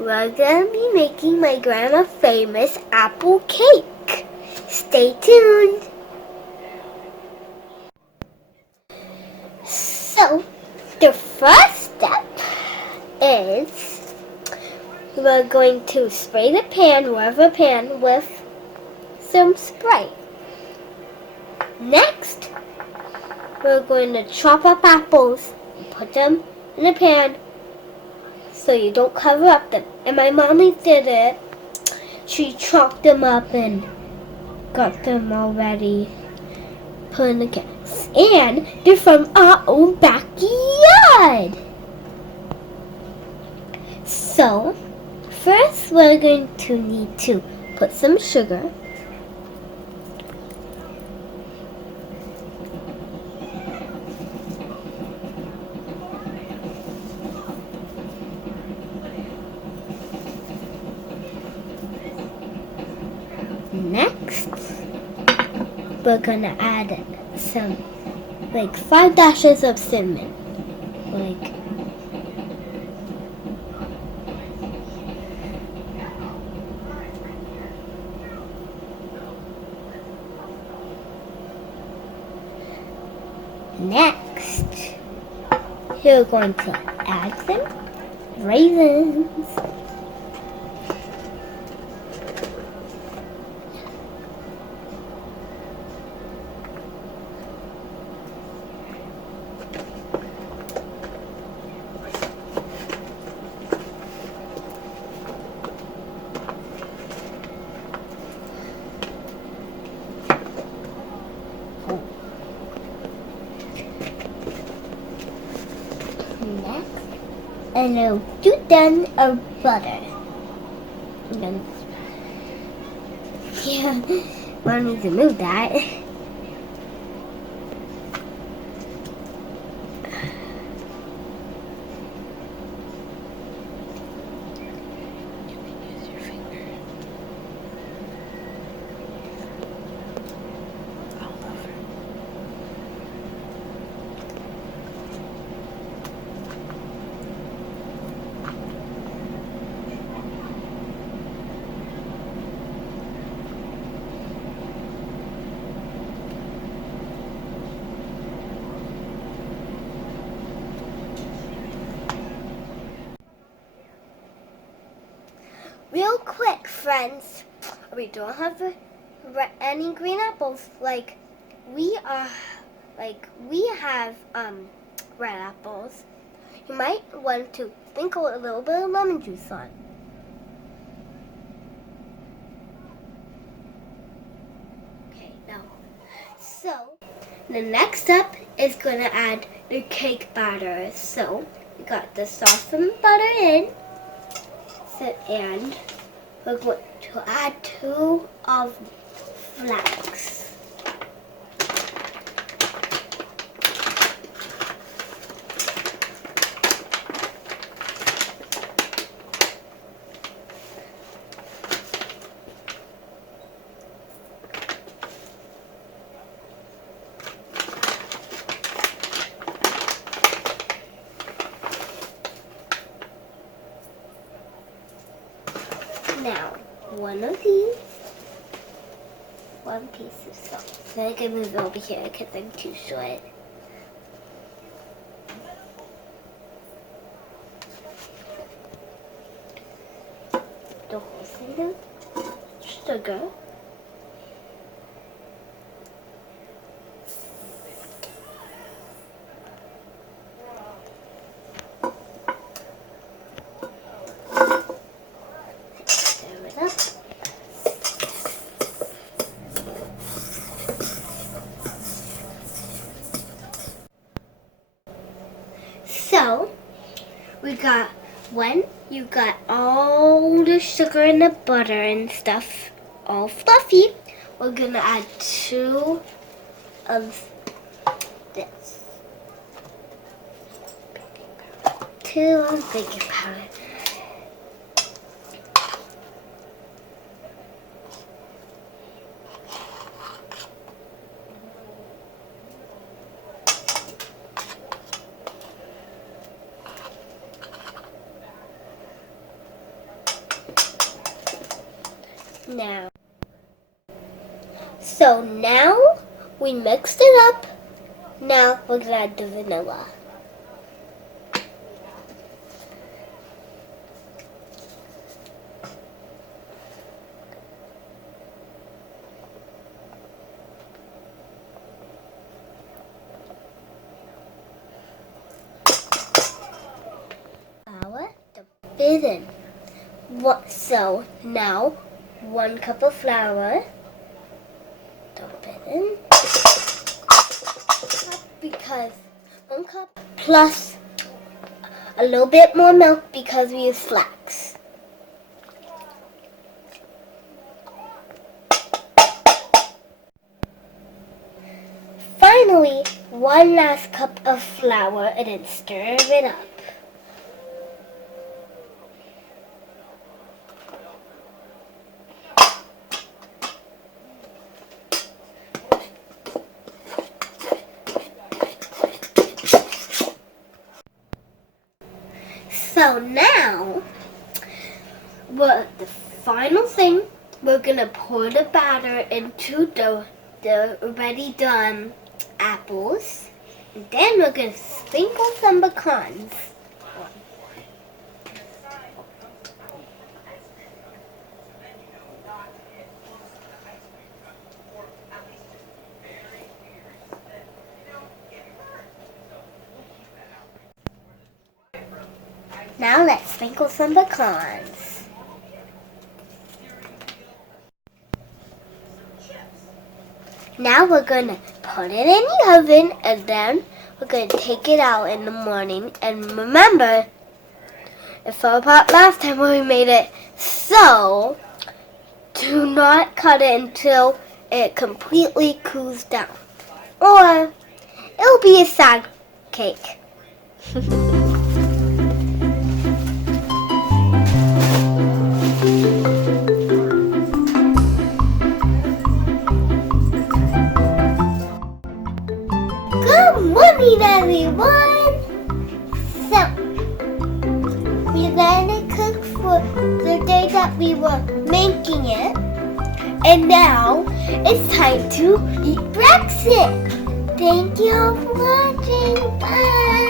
we're gonna be making my grandma famous apple cake. Stay tuned. So, the first step is we're going to spray the pan, rubber pan, with some spray. Next, we're going to chop up apples and put them in a pan so you don't cover up them. And my mommy did it. She chopped them up and got them all ready. Put in the cans. And they're from our own backyard. So, first we're going to need to put some sugar. Next, we're gonna add some, like 5 dashes of cinnamon. Next, you're going to add some raisins. And a 2 tons of butter. Yeah, I need to move that. Real quick, friends, we don't have any green apples. We have red apples. You might want to sprinkle a little bit of lemon juice on. Okay, now, so the next step is gonna add the cake batter. So we got the sauce and butter in. And we're going to add 2 of flags. Now, one piece of salt. So I can move over here because I'm too short. The whole thing of sugar. So, when you got all the sugar and the butter and stuff all fluffy, we're gonna add 2 of this. 2 of baking powder. now. So now we mixed it up. Now we're gonna add the vanilla. Flour, dump it in. So now 1 cup of flour. Dump it in. Because 1 cup plus a little bit more milk because we use flax. Finally, 1 last cup of flour and then stir it up. So now, the final thing, we're gonna pour the batter into the already done apples. And then we're gonna sprinkle some pecans. Now let's sprinkle some pecans. Now we're going to put it in the oven and then we're going to take it out in the morning. And remember, it fell apart last time when we made it. So, do not cut it until it completely cools down. Or it'll be a sad cake. Good morning, everyone! So, we let it cook for the day that we were making it. And now, it's time to eat breakfast. Thank you all for watching. Bye!